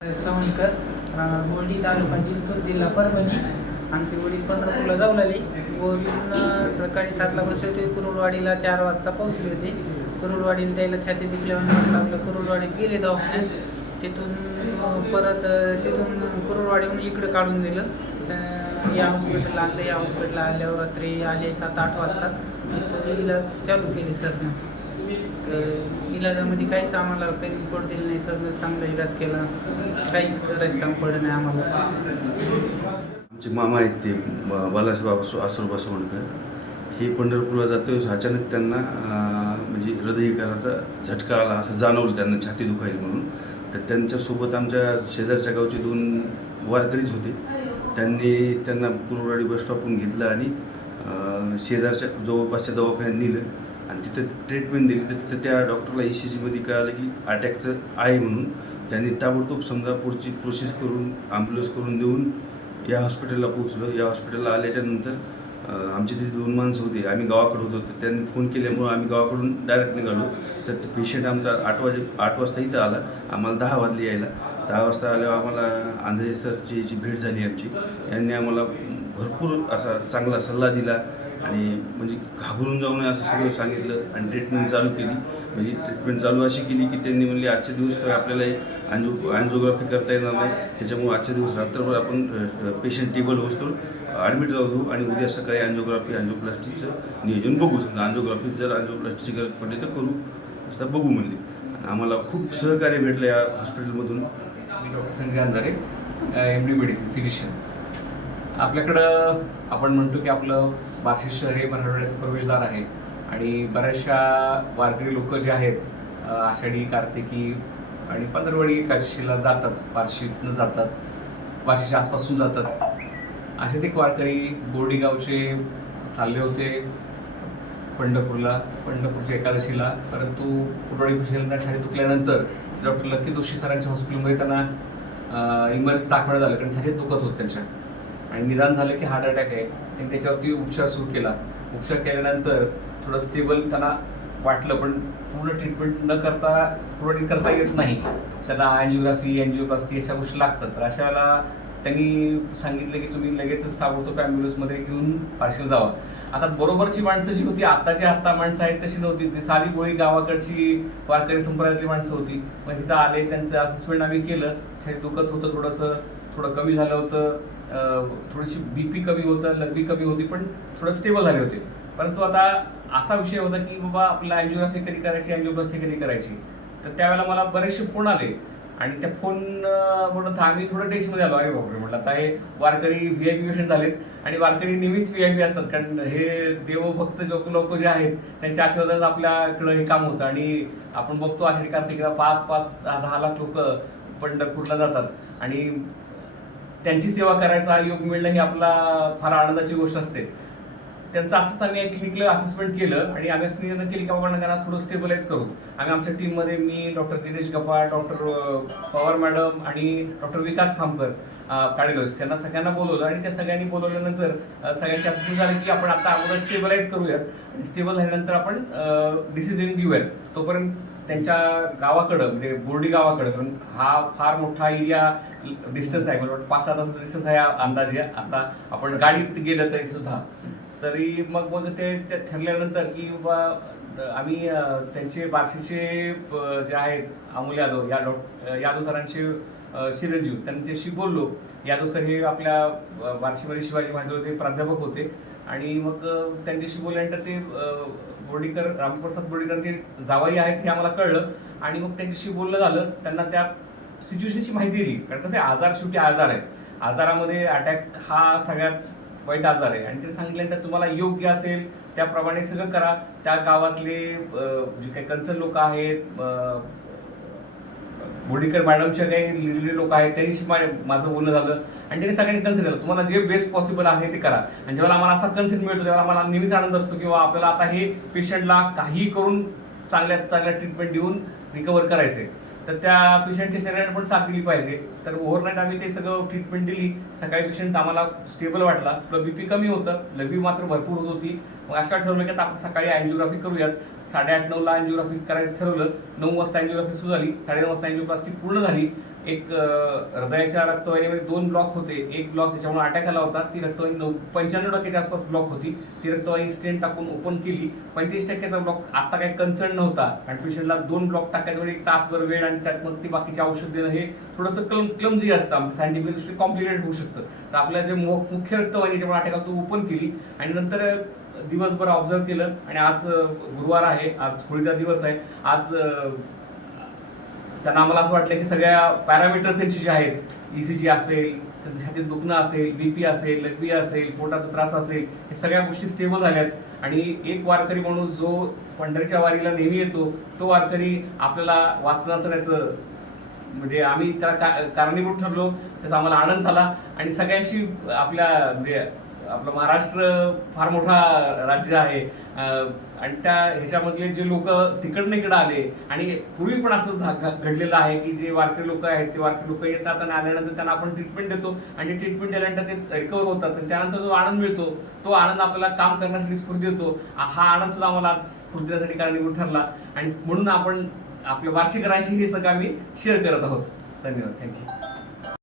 चवणकर, बोर्डी तालुका जिंतूर जिल्हा परभणी. आमचे वडील पंढरपूरला जाऊ लागले. वरून सकाळी 7ला बसले होते. कुरुलवाडीला 4 वाजता पोहोचले होते. कुरुलवाडीला त्याला छाती दुखल्यावर म्हटलं आपलं कुरुलवाडीत गेले दवाखान्यात. तिथून कुरुलवाडीहून इकडे काढून दिलं. या हॉस्पिटलला आणलं. या हॉस्पिटलला आल्यावर रात्री आले 7-8 वाजता. तर इलाज चालू केली सरनं. तर इलाजामध्ये काहीच आम्हाला काही रिपोर्ट दिले नाही. सरनं चांगला इलाज केला. काहीच करायचं काम पडलं नाही आम्हाला. आमचे मामा आहेत ते बालासाहेब आसुरबा सोनकर. हे पंढरपूरला जाते अचानक त्यांना म्हणजे हृदयविकाराचा झटका आला असं जाणवलं त्यांना, छाती दुखायली म्हणून. तर त्यांच्यासोबत आमच्या शेजारच्या गावचे 2 वारकरीच होते. त्यांना कुरुलवाडी बस स्टॉपहून घेतलं आणि शेजारच्या जवळपासच्या दवाखान्यात नेलं आणि तिथं ट्रीटमेंट दिली. तर तिथं त्या डॉक्टरला ECGमध्ये कळालं की अटॅकचं आहे म्हणून. त्यांनी ताबडतोब समजा पुढची प्रोसेस करून ॲम्ब्युलन्स करून देऊन या हॉस्पिटलला पोहोचलो. या हॉस्पिटलला आल्याच्यानंतर आमचे तिथे 2 माणसं होते. आम्ही गावाकडे होतो. तर त्यांनी फोन केल्यामुळं आम्ही गावाकडून डायरेक्ट निघालो. तर पेशंट आमचा 8 वाजता इथं आला. आम्हाला 10 वाजले यायला. 10 वाजता आल्यावर आम्हाला आंधळे सरची जी भेट झाली आमची. यांनी आम्हाला भरपूर असा चांगला सल्ला दिला आणि म्हणजे घाबरून जाऊ नये असं सगळं सांगितलं आणि ट्रीटमेंट चालू केली. म्हणजे ट्रीटमेंट चालू अशी केली की त्यांनी म्हणले आजच्या दिवस तर आपल्याला अँजिओग्राफी करता येणार नाही. त्याच्यामुळे आजच्या दिवस रात्रभर आपण पेशंट टेबल होतो ॲडमिट राहू आणि उद्या सकाळी अँजिओप्लास्टीचं नियोजन बघू. समजा जर अँजिओप्लास्टीची गरज पडली तर करू, असं बघू म्हणले. आणि आम्हाला खूप सहकार्य भेटलं या हॉस्पिटलमधून. मी डॉक्टर संजय अंधारे, MD मेडिसिन फिजिशियन. आपल्याकडं आपण म्हणतो की आपलं बार्शी शहर हे मराठवाड्याचं प्रवेशद्वार आहे आणि बऱ्याचशा वारकरी लोक जे आहेत आषाढी, कार्तिकी आणि पंधरवडी एकादशीला जातात. बार्शीतनं जातात, बार्शीच्या आसपासून जातात. असेच एक वारकरी बोर्डी गावचे चालले होते पंढरपूरच्या एकादशीला. परंतु कुरुलवाडी पेशंटला छाती दुखल्यानंतर डॉक्टर लकी जोशी सरांच्या हॉस्पिटलमध्ये त्यांना इमर्जन्सी दाखवण्यात आलं, कारण छातीत दुखत होतं त्यांच्या. आणि निदान झालं की हार्ट अटॅक आहे. त्यांनी त्याच्यावरती उपचार सुरू केला. उपचार केल्यानंतर थोडं स्टेबल त्यांना वाटलं, पण पूर्ण ट्रीटमेंट न करता येत नाही. त्यांना अँजिओग्राफी, अँजिओप्लास्टी अशा गोष्टी लागतात. तर अशा वेळेला त्यांनी सांगितलं की तुम्ही लगेचच ताबडतोब ॲम्ब्युलन्समध्ये घेऊन बार्शीला जावा. आता बरोबरची माणसं जी होती, आत्ता माणसं आहेत तशी नव्हती. ती साधी गोळी गावाकडची वारकरी संप्रदायातली माणसं होती. मग इथं आले, त्यांचं असेसमेंट आम्ही केलं. दुखत होतं, थोडं कमी झालं होतं, थोडीशी BP कमी होतं, लघवी कमी होती, पण थोडं स्टेबल झाले होते. परंतु आता असा विषय होता की बाबा आपल्याला अँजिओग्राफी कधी करायची, अँजिओप्लास्टी कधी करायची. तर त्यावेळेला मला बरेचसे फोन आले आणि त्या फोन म्हणून आम्ही थोडं टेन्शनमध्ये आलो. अरे बापरे म्हटलं, आता हे वारकरी VIP पेशंट झालेत आणि वारकरी नेहमीच VIP असतात, कारण हे देवभक्त लोक जे आहेत त्यांच्या आशीर्वादात आपल्याकडं हे काम होतं. आणि आपण बघतो आषाढी कार्तिकीला 5-10 लाख लोक पंढरपूरला जातात आणि त्यांची सेवा करायचा योग मिळणं ही आपला फार आनंदाची गोष्ट असते. त्यांचं असंच आम्ही क्लिनिकल असेसमेंट केलं आणि आम्ही असं निर्णय केली की बाबा त्यांना थोडं स्टेबलाइज करू. आम्ही आमच्या टीममध्ये मी, doctor Dinesh Gapal, doctor Pawar madam आणि डॉक्टर विकास खामकर कार्डिओलॉजिस्ट, त्यांना सगळ्यांना बोलवलं. आणि त्या सगळ्यांनी बोलवल्यानंतर सगळ्यांची असेसमेंट झाली की आपण आता अगोदर स्टेबलाइज करूयात आणि स्टेबल झाल्यानंतर आपण डिसिजन घेऊयात. तोपर्यंत त्यांच्या गावाकडं, म्हणजे बोर्डी गावाकडं, कारण हा फार मोठा एरिया डिस्टन्स आहे, मला वाटतं 5-6 तासाचा डिस्टन्स आहे अंदाजे. आता आपण गाडीत गेलं तरी सुद्धा. तरी मग ते ठरल्यानंतर की बाबा आम्ही त्यांचे बार्शीचे जे आहेत अमोल यादव, यादव सरांचे चिरंजीव, त्यांच्याशी बोललो. यादव सर हे आपल्या बार्शीमध्ये शिवाजी महाराजांचे प्राध्यापक होते. आणि मग त्यांच्याशी बोलल्यानंतर ते रामप्रसाद बोर्डीकर ते जावाई आहेत हे आम्हाला कळलं. आणि मग त्यांच्याशी बोलणं झालं. त्यांना त्या सिच्युएशनची माहिती दिली, कारण कसं आहे, शेवटी आजार आहे. आजारामध्ये अटॅक हा सगळ्यात वाईट आजार आहे. आणि त्यांनी सांगितल्यानंतर तुम्हाला योग्य असेल त्याप्रमाणे सगळं करा. त्या गावातले जे काही कन्सर्न लोक आहेत, बोर्डीकर मॅडमचे काही लिहिलेले लोक आहेत, त्यांच्याशी माझं बोलणं झालं. आणि त्यांनी सगळ्यांनी कन्सेंट केलं, तुम्हाला जे बेस्ट पॉसिबल आहे ते करा. आणि जेव्हा आम्हाला असा कन्सेंट मिळतो तेव्हा आम्हाला नेहमीच आनंद असतो की आपल्याला आता हे पेशंटला काही करून चांगल्या ट्रीटमेंट देऊन रिकवर करायचे. तर त्या पेशंटच्या शरीराने पण साथ दिली पाहिजे. तर ओव्हरनाईट आम्ही ते सगळं ट्रीटमेंट दिली. सकाळी पेशंट आम्हाला स्टेबल वाटला. थोडं BP कमी होतं, लघवी मात्र भरपूर होत होती. मग अशा ठरवलं की आता आपण सकाळी अँजिओग्राफी करूयात. 8:30-9ला अँजिओग्राफी करायचं ठरवलं. 9 वाजता अँजिओग्राफी सुरू झाली. 9:30 वाजता अँजिओप्लास्टी पूर्ण झाली. एक हृदयाच्या रक्तवाहिनीमध्ये 2 ब्लॉक होते. एक ब्लॉक त्याच्यामुळे अटॅक आला होता. ती रक्तवाहिनी 95% आसपास ब्लॉक होती. ती रक्तवाहिनी स्टेंट टाकून ओपन केली. 45%चा ब्लॉक आता काही कन्सर्न नव्हता आणि पेशंटला 2 ब्लॉक टाकायचा म्हणजे 1 तासभर वेळ आणि त्यात मग ती बाकीचे औषध देणं हे थोडंसं क्लमजी असतं. आमचं सायंटिफिक दृष्टी कॉम्प्लिकेटेड होऊ शकतं. तर आपल्या जे मुख्य रक्तवाहिनीच्या अटॅक आला तो ओपन केली आणि नंतर दिवसभर ऑब्झर्व केलं आणि आज गुरुवार आहे. आज होळीचा दिवस आहे. आज त्यांना आम्हाला असं वाटलं की सगळ्या पॅरामीटर्स त्यांची जे आहेत, ECG असेल, छातीत दुखणं असेल, BP असेल, लघवी असेल, पोटाचा त्रास असेल, हे सगळ्या गोष्टी स्टेबल झाल्यात. आणि एक वारकरी माणूस जो पंढरीच्या वारीला नेहमी येतो तो वारकरी आपल्याला वाचनाचं म्हणजे आम्ही त्याला कारणीभूत ठरलो. त्याचा आम्हाला आनंद झाला आणि सगळ्यांशी आपलं महाराष्ट्र फार मोठा राज्य आहे आणि त्या ह्याच्यामधले जे लोक तिकडनं इकडं आले आणि पूर्वी पण असं घडलेलं आहे की जे वारकरी लोक आहेत ते वारकरी लोक येतात आणि आल्यानंतर त्यांना आपण ट्रीटमेंट देतो आणि ट्रीटमेंट दिल्यानंतर ते रिकवर होतात आणि त्यानंतर जो आनंद मिळतो तो आनंद आपल्याला काम करण्यासाठी स्फूर्ती देतो. हा आनंद सुद्धा आम्हाला आज स्फूर्ती देण्यासाठी कारणीभूत ठरला आणि म्हणून आपण आपल्या वार्षिकरांशी हे सगळं आम्ही शेअर करत आहोत. धन्यवाद. थँक्यू.